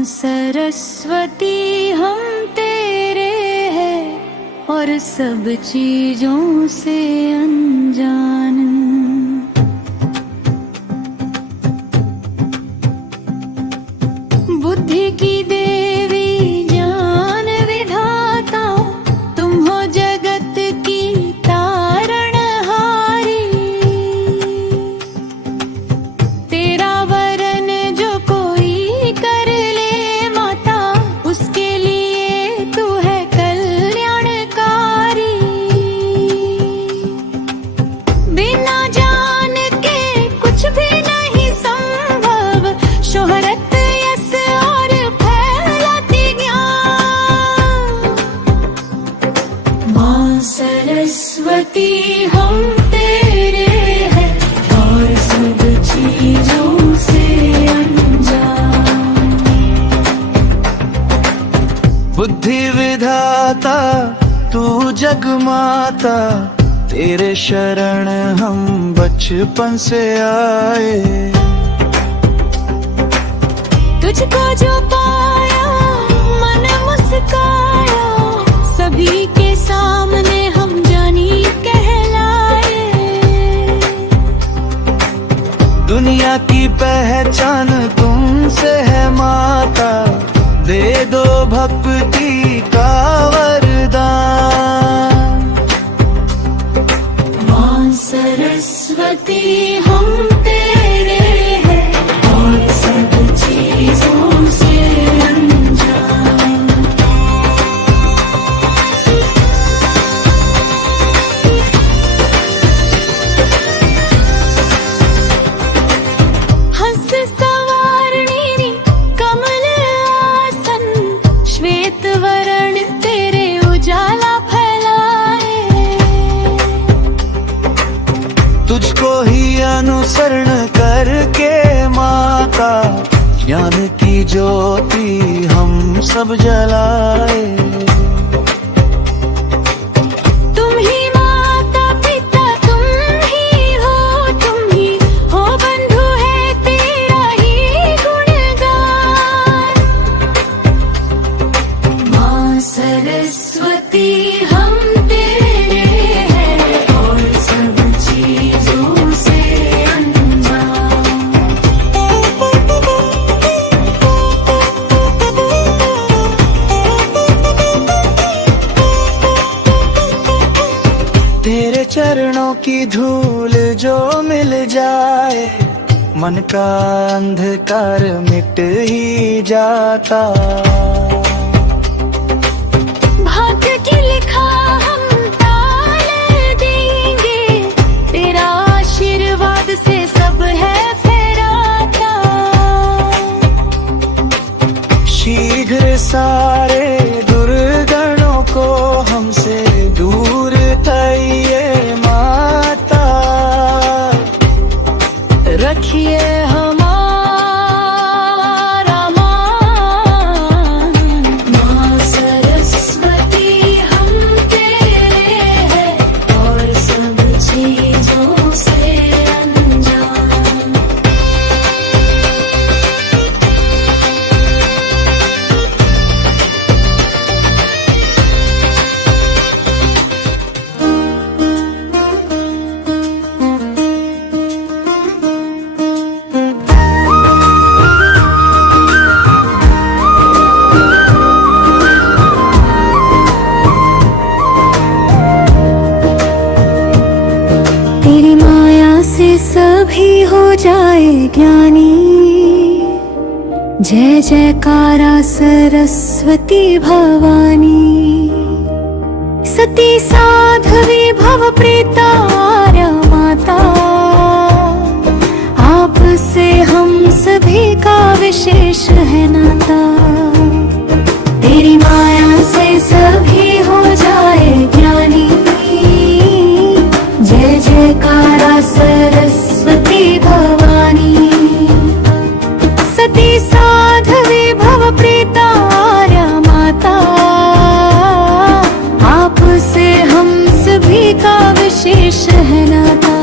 माँ सरस्वती हम तेरे हैं और सब चीजों से अनजान। बुद्धि की देवी ज्ञान विधाता तुम हो जगत की तारणहारी। तेरा वरन जो कोई कर ले माता उसके लिए तू है कल्याणकारी। बिना जान के कुछ भी नहीं संभव, शोहरत सरस्वती हम तेरे हैं और सब चीजों से अनजान। बुद्धि विधाता तू जगमाता, तेरे शरण हम बचपन से आए। तुझको जो पाया मन मुस्काया, सभी के सामने हम जानी कहलाए। दुनिया की पहचान तुमसे है माता, दे दो भक्ति का वरदान। माँ सरस्वती हम तेरे हैं और सब चीजों से अनजान। हंस सवारणी कमल आसन, श्वेत वरण तेरे उजाला फैलाए। तुझको ही अनुसरण करके माता, ज्ञान की ज्योति हम सब जलाए। तुम ही माता पिता तुम ही हो बंधु है तेरा ही गुणगान। माँ सरस्वती हम तेरे हैं और सब चीजों से अनजान। तेरे चरणों की धूल जो मिल जाए, मन का अंधकार मिट ही जाता। भाग्य की लिखा हम ताल देंगे, तेरा आशीर्वाद से सब है फेराता। शीघ्र सारे दुर्गणों को हमसे दूर करिए माता, रखिए हमारा मान। माँ सरस्वती हम तेरे हैं और सब चीजों से अनजान। तेरी माया से सभी हो जाए ज्ञानी, जय जयकारा सरस्वती भवानी। सती साध्वी भव प्रेतार्य माता, आपसे हम सभी का विशेष है नाता। तेरी माया से सभी हो जाए ज्ञानी, जय जयकारा सरस्वती भवानी। सती साध्वी भव प्रेतार्य माता, आपसे हम सभी का विशेष है नाता।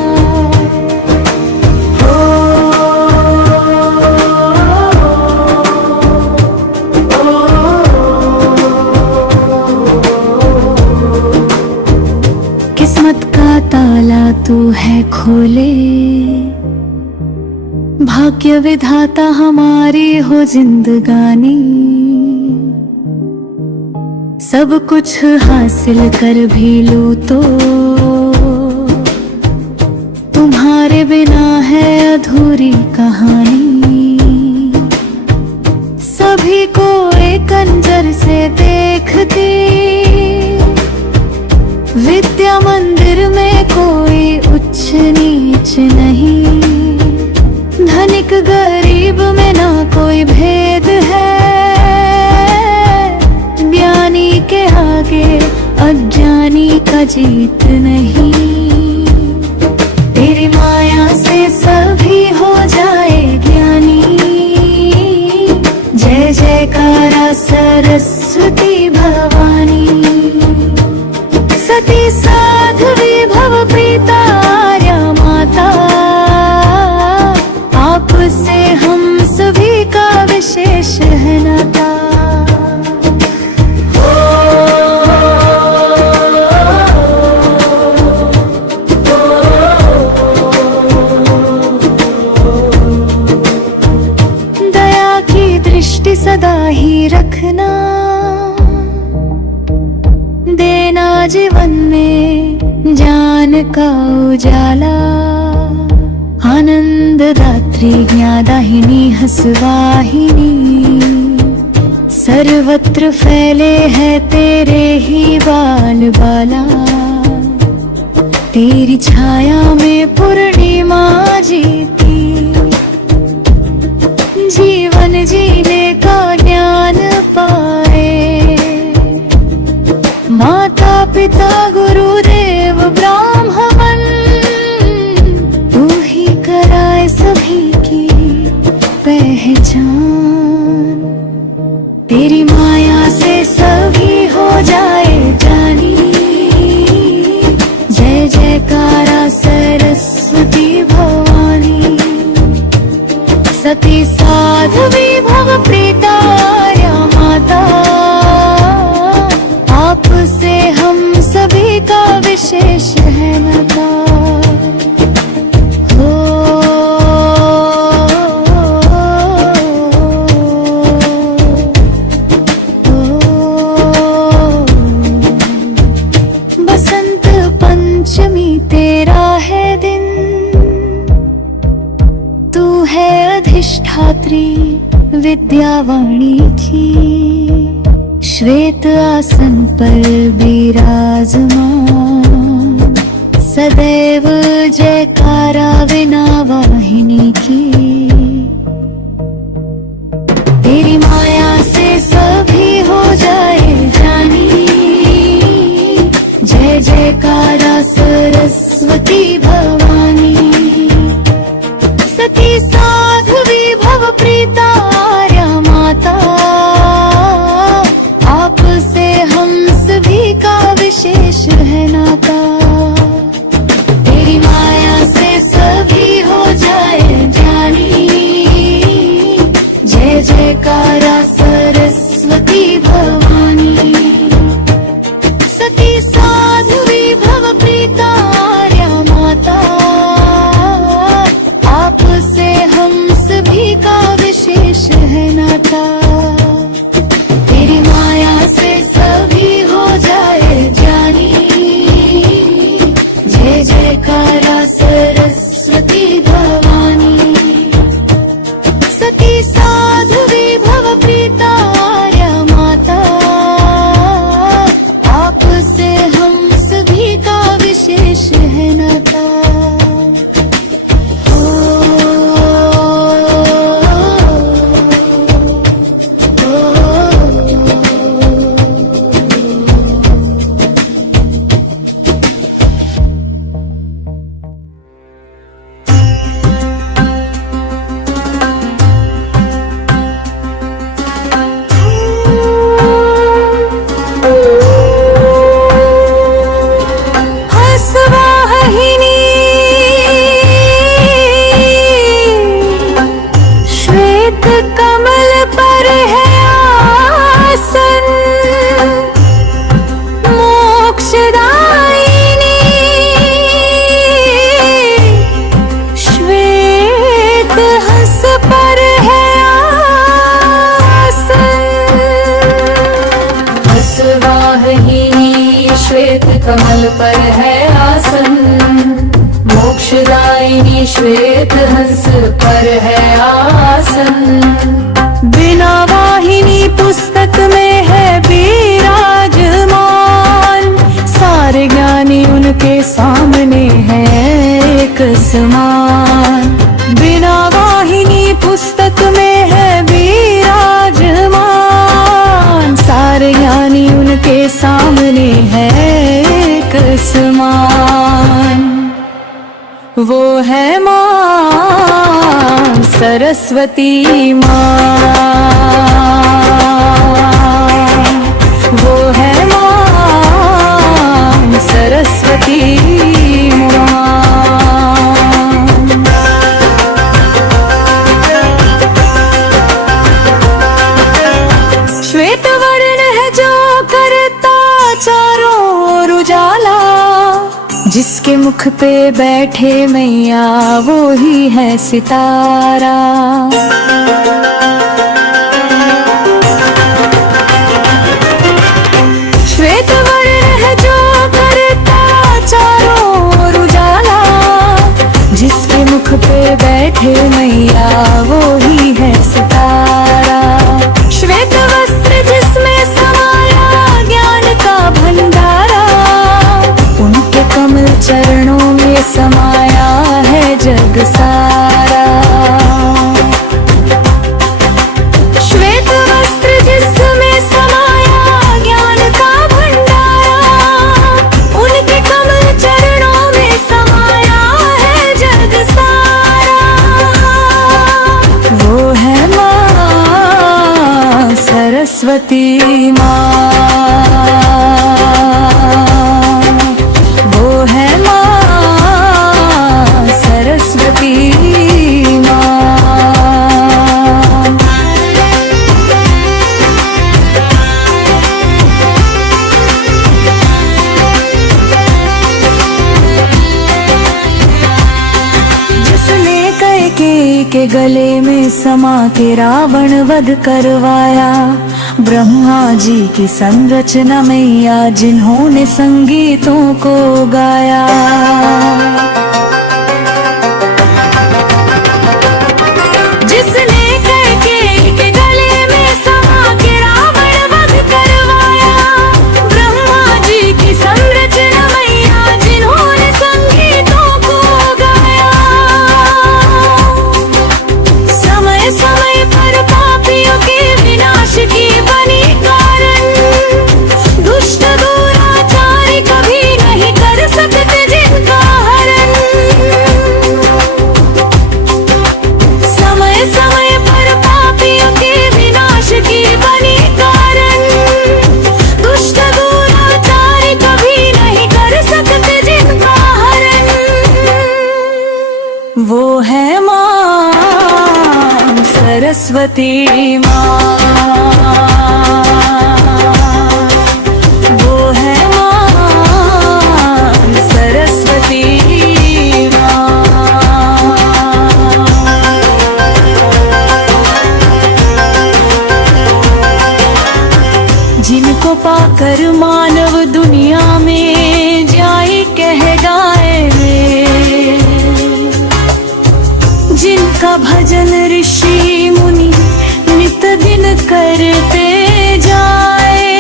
किस्मत का ताला तू है खोले, भाग्य विधाता हमारी हो जिंदगानी। सब कुछ हासिल कर भी लूं तो तुम्हारे बिना है अधूरी कहानी। सभी को एक नजर से देखती, विद्या मंदिर में कोई उच्च नीच नहीं। धनिक गरीब में ना कोई भेद है, ज्ञानी के आगे अज्ञानी का जीत नहीं। तेरी माया से सभी हो जाए ज्ञानी, जय जयकारा सरस्वती भवानी। सती साध्वी भव प्रीता आर्या माता, आपसे हम सभी का विशेष है नाता। दया की दृष्टि सदा ही रखना, देना जीवन में ज्ञान का उजाला। आनंद दात्री ज्ञानदायिनी हंसवाहिनी, सर्वत्र फैले है तेरे ही बाल बाला। तेरी छाया में पूर्णिमा जीती, जीवन जीने का ज्ञान पाए। माता पिता गुरुदेव ब्राह्मण, तू ही कराए सभी की पहचान। तेरी माया से सभी हो जाए जानी, जय जयकारा सरस्वती भवानी। सती साध्वी भव प्रीता आर्या माता, आपसे हम सभी का विशेष है नाता। बसंत पंचमी तेरा है दिन, तू है अधिष्ठात्री विद्यावाणी की। श्वेत आसन पर विराजमान, सदैव जयकारा विना वाहिनी की। तेरी माया से सभी हो जाए जानी, जय जयकारा सरस्वती भवानी। सती साध्वी भव प्रीता आर्या माता, आपसे हम सभी का विशेष है नाता। तेरी माया से सभी हो जाए जानी, जय जयकारा सरस्वती भवानी। सती साध्वी भव प्रीता आर्या माता, आपसे हम सभी का विशेष है नाता। तेरी माया से सभी हो जाए जानी, कमल पर है आसन, मोक्षदायिनी श्वेत हंस पर है आसन। बिना वाहिनी पुस्तक में है विराजमान, सारे ज्ञानी उनके सामने है एक समान। बिना वाहिनी पुस्तक में है विराजमान, सारे ज्ञानी उनके सामने है एक समान। वो है मां सरस्वती मां, वो है मां सरस्वती मां। श्वेत वर्ण है जो करता चारों ओर उजाला, जिसके मुख पे बैठे मैया वो ही है सितारा। श्वेत वर्ण है जो करता चारों ओर उजाला, जिसके मुख पे बैठे मैया वो ही है सितारा। श्वेत वस्त्र जिसमें समाया ज्ञान का भंडारा, उनके कमल चरणों में समाया है जग सारा। श्वेत वस्त्र जिसमें समाया ज्ञान का भंडारा, उनके कमल चरणों में समाया है जग सारा। वो है मां सरस्वती मां, वो है मां सरस्वती मां। जिसने कैकेयी के गले में समा के रावण वध करवाया, ब्रह्मा जी की संरचना मैया जिन्होंने संगीतों को गाया। जिसने कैकेयी के गले में समा के रावण वध करवाया, ब्रह्मा जी की संरचना मैया जिन्होंने संगीतों को गाया। समय समय पर पापियों के विनाश की बनी कारण, दुष्ट दुराचारी कभी नहीं कर सकते जिनका हरण। समय समय पर पापियों के विनाश की बनी कारण, दुष्ट दुराचारी कभी नहीं कर सकते जिनका हरण। वो है मां सरस्वती मां, वो है मां सरस्वती मां। जिनको पाकर मानव दुनिया में जाई कह गाए वे, जिनका भजन ऋषि मुनि नित दिन करते जाए।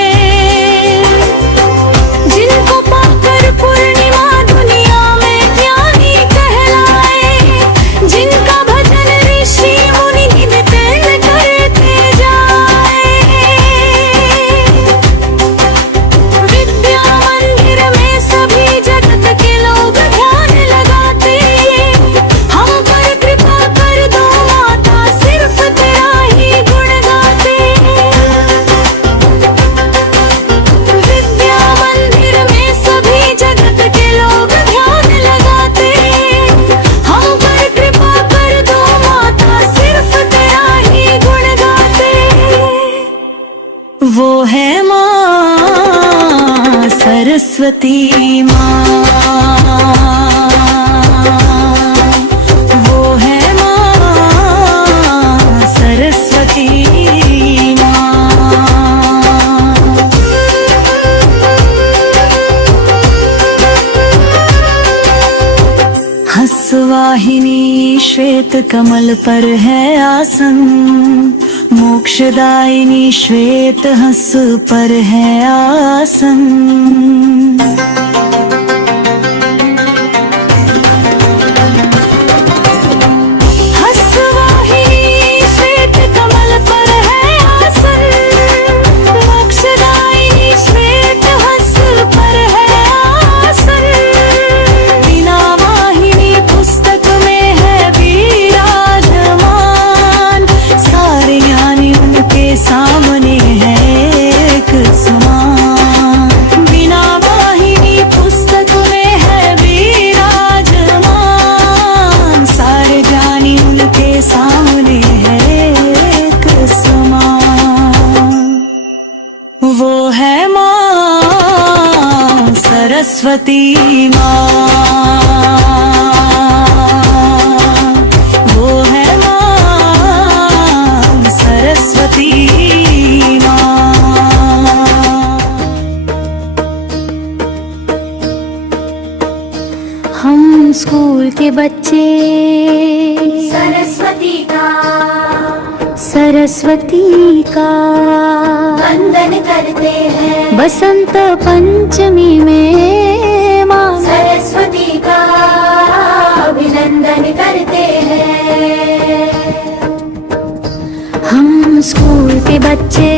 जिनको पाकर पूर्णिमा दुनिया में ज्ञानी कहलाए, जिनका भजन ऋषि मुनि नित दिन करते जाए। विद्या मंदिर में सभी जगत के लोग ध्यान लगाते, हम पर कृपा कर दो माता सिर्फ तेरा ही गुण गाते। विद्या मंदिर में सभी जगत के लोग ध्यान लगाते, हम पर कृपा कर दो माता सिर्फ तेरा ही गुण गाते। वो है मां सरस्वती मां, वो है मां सरस्वती मां। वाहिनी श्वेत कमल पर है आसन, मोक्षदायिनी श्वेत हंस पर है आसन। सामने है एक समान, बिना वाहिनी पुस्तक में है विराजमान, सारे ज्ञानी उनके सामने है एक समान। वो है माँ सरस्वती माँ, वो है माँ सरस्वती माँ। हम स्कूल के बच्चे सरस्वती का वंदन करते हैं, बसंत पंचमी में माँ सरस्वती का अभिनंदन करते हैं। हम स्कूल के बच्चे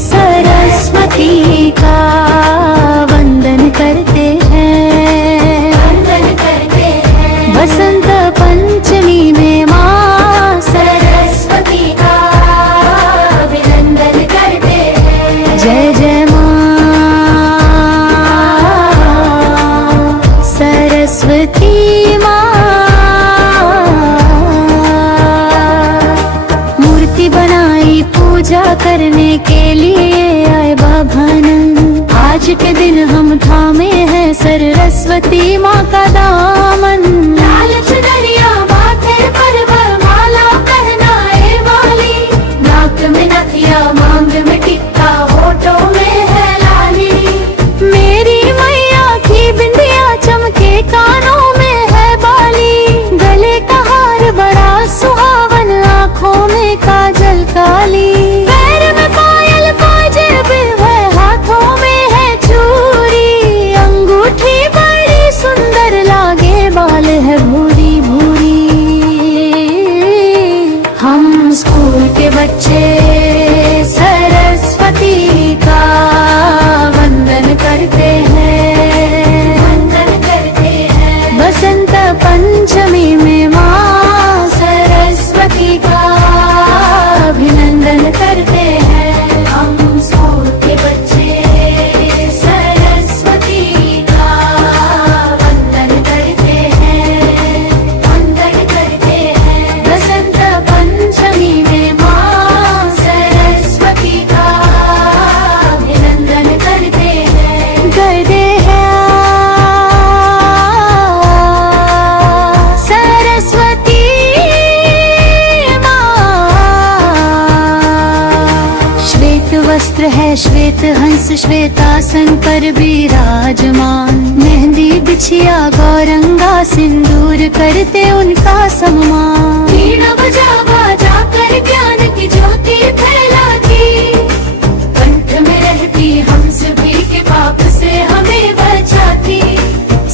सरस्वती का वंदन करते हैं, वंदन करते हैं, बसंत पंचमी में माँ सरस्वती का अभिनंदन करते हैं। जय जय माँ सरस्वती माँ। मूर्ति बनाई पूजा करने के लिए आए बाभानंद, आज के दिन हम थामे हैं सरस्वती माँ का दामन। लाल चुनरिया माथे पर वरमाला पहनाए वाली, नाक में नथिया मांग में टिक्का होठों में है लाली। मेरी मैया की बिंदिया चमके कानों में है बाली, गले का हार बड़ा सुहावन, आँखों में काजल काली। पैर में पायल पाजेब है, हाथों में है चूड़ी, अंगूठी बड़ी सुंदर लागे, बाल है भूरी भूरी। हम स्कूल के बच्चे सरस्वती का वंदन करते हैं, वंदन करते हैं, बसंत पंचमी में माँ सरस्वती का अभिनंदन करते हैं। हम स्कूल के बच्चे सरस्वती का वंदन करते हैं, वंदन करते हैं, बसंत पंचमी में माँ सरस्वती का अभिनंदन करते हैं। करते हैं सरस्वती माँ। श्वेत वस्त्र है श्वेत हंस श्वेतासन पर विराजमान, मेहंदी बिछिया गौरंगा सिंदूर करते उनका सम्मान। वीणा बजा बाजा कर ज्ञान की ज्योति फैलाती, कंठ में रहती हम सभी के पाप से हमें बचाती।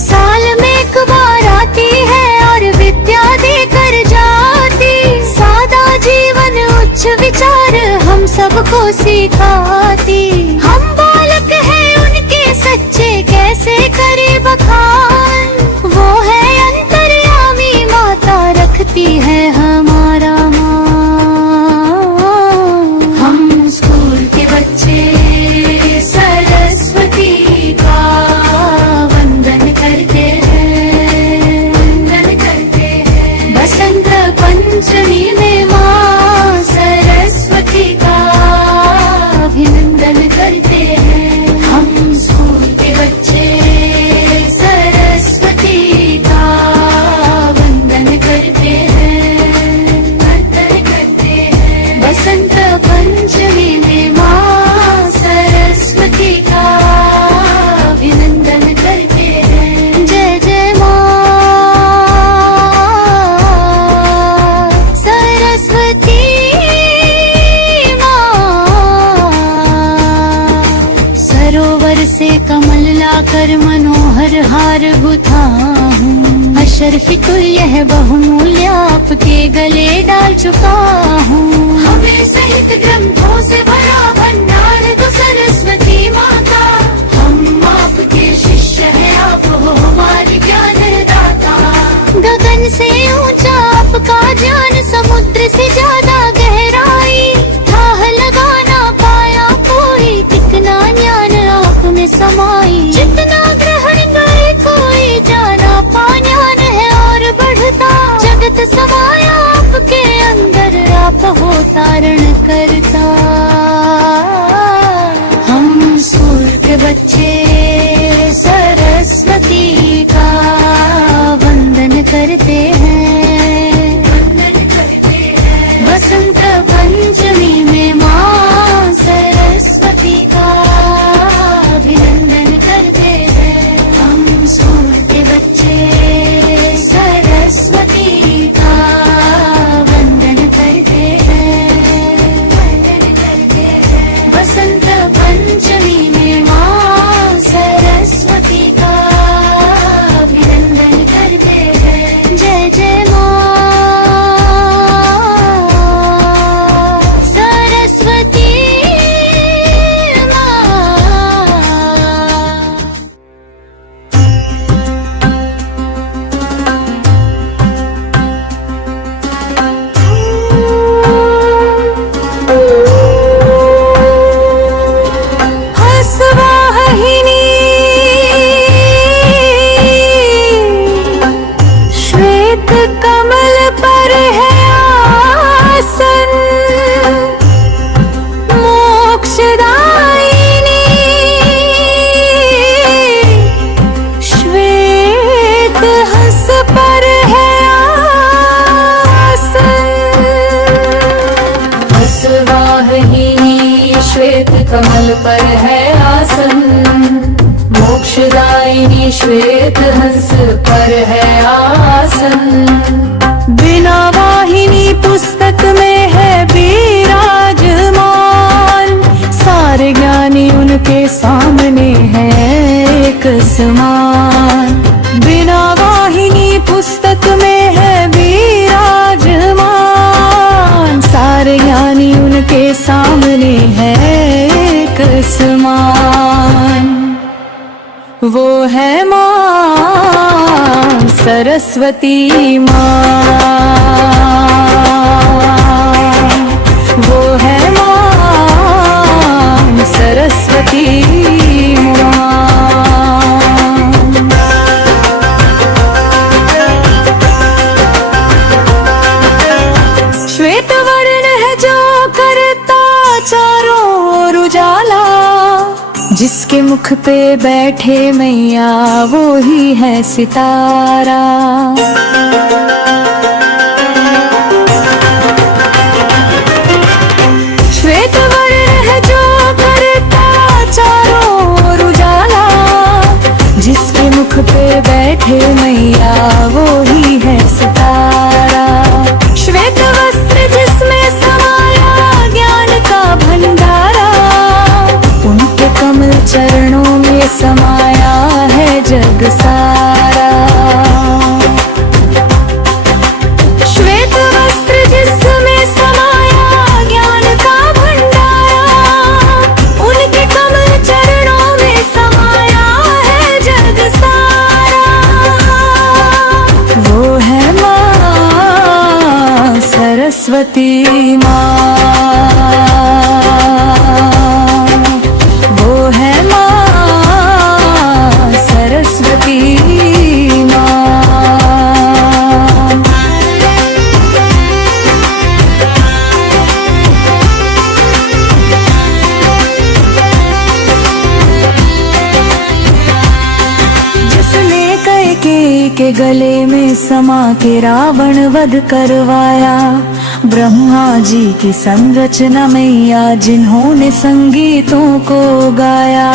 साल में एक बार आती है और विद्या देकर जाती, सादा जीवन उच्च विचार हम सबको सिखाती। हम बालक हैं उनके सच्चे कैसे करे बखान, वो है अंतर्यामी माता रखती है हमारा मान। हम स्कूल के बच्चे सरस्वती का वंदन करते हैं, वंदन करते हैं, बसंत पंचमी में माँ सरस्वती का अभिनंदन करते हैं। हम स्कूल के बच्चे कर मनोहर हार गुथा हूँ। अशरफी तुल्य है बहुमूल्य आपके गले डाल चुका हूँ। हमें सहित ग्रंथों से भरा भंडार तो सरस्वती माता, हम आपके शिष्य हैं, आप हो हमारी ज्ञान दाता। गगन से ऊंचा आपका ज्ञान, समुद्र से ज्यादा गहराई, थाह लगा ना पाया कोई, तिकना ज्ञान आप में समाई। जितना ग्रहण गए कोई, जाना पाज्ञान है और बढ़ता, जगत समाया आपके अंदर, आप हो तारण करता। हम स्कूल के बच्चे सरस्वती का वंदन करते हैं, बसंत पंचमी में माँ सरस्वती का अभिनंदन करते हैं। हम स्कूल के बच्चे सरस्वती का वंदन करते हैं, बसंत पंचमी में माँ सरस्वती का अभिनंदन करते हैं। जय जय माँ सरस्वती माँ। हंसवाहिनी श्वेत कमल पर है आसन, मोक्षदायिनी श्वेत हंस पर है आसन। हंसवाहिनी श्वेत कमल पर है आसन, मोक्षदायिनी श्वेत हंस पर है आसन। बिना वाहिनी पुस्तक में है विराजमान, सारे ज्ञानी उनके सामने है एक समान। बिना वाहिनी पुस्तक में है विराजमान, सारे ज्ञानी उनके सामने है एक समान। वो है माँ सरस्वती माँ, वो है माँ सरस्वती माँ। श्वेत वर्ण है जो करता चारों ओर उजाला, जिसके मुख पे बैठे मैया वो ही है सितारा। श्वेत वर्ण है जो करता चारों ओर उजाला, जिसके मुख पे बैठे मैया वो ही है सितारा। श्वेत वस्त्र जिसमें समाया ज्ञान का भंडारा, उनके कमल चरणों में समाया है जग सारा। श्वेत वस्त्र जिसमें समाया ज्ञान का भंडारा, उनके कमल चरणों में समाया है जग सारा। वो है माँ सरस्वती माँ, वो है माँ सरस्वती माँ। जिसने कैकेयी के गले में समा के रावण वध करवाया, ब्रह्मा जी की संरचना मैया जिन्होंने संगीतों को गाया।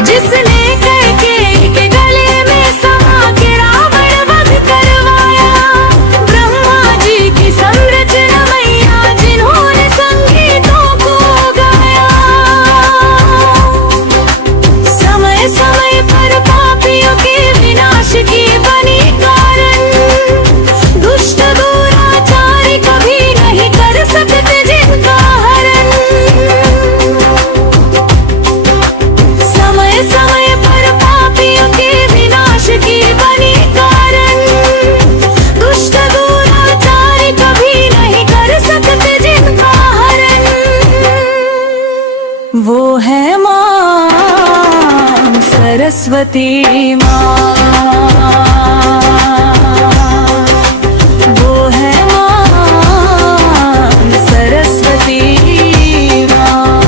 जिसने कैकेयी के गले में समा के रावण वध करवाया, ब्रह्मा जी की संरचना मैया जिन्होंने संगीतों को गाया। वो है माँ सरस्वती माँ, वो है माँ सरस्वती माँ।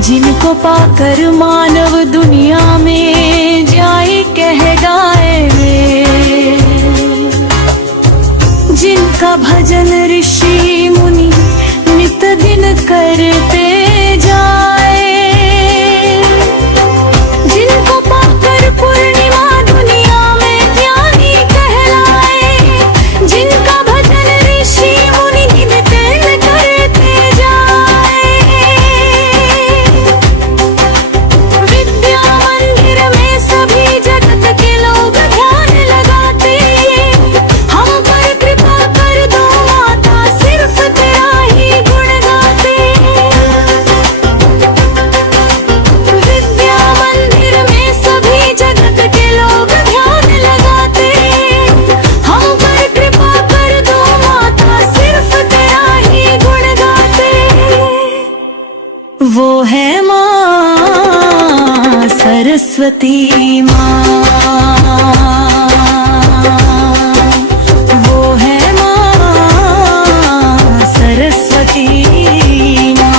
जिनको पाकर मानव दुनिया में जाई कह गाए वे, जिनका भजन ऋषि मुनि नित दिन करते जाए, जिनको पाकर पूर्णिमा दुनिया में ज्ञानी कहलाए, जिनका भजन ऋषि मुनि नित दिन करते जाए। विद्या मंदिर में सभी जगत के लोग ध्यान लगाते, हम पर कृपा कर दो माता सिर्फ तेरा ही गुण गाते। विद्या मंदिर में सभी जगत के लोग ध्यान लगाते, हम पर कृपा कर दो माता सिर्फ तेरा ही गुण गाते। वो है माँ सरस्वती माँ, वो है माँ सरस्वती माँ।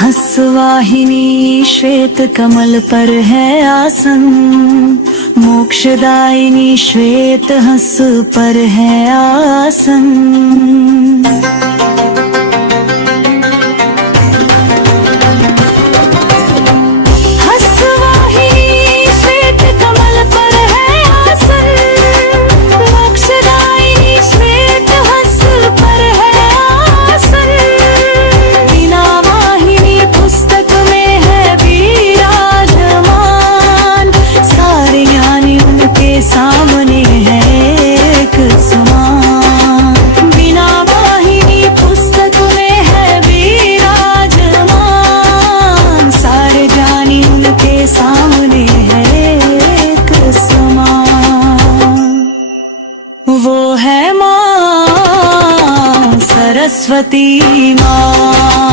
हंसवाहिनी श्वेत कमल पर है आसन, मोक्षदायिनी श्वेत हंस पर है आसन। हंसवाहिनी श्वेत कमल पर है आसन, मोक्षदायिनी श्वेत हंस पर है आसन। वीणा वाहिनी पुस्तक में है विराजमान, सारे ज्ञानी उनके सामने है एक समान। वीणा वाहिनी पुस्तक में है विराजमान, सारे ज्ञानी उनके सामने है एक समान। वो है माँ सरस्वती माँ।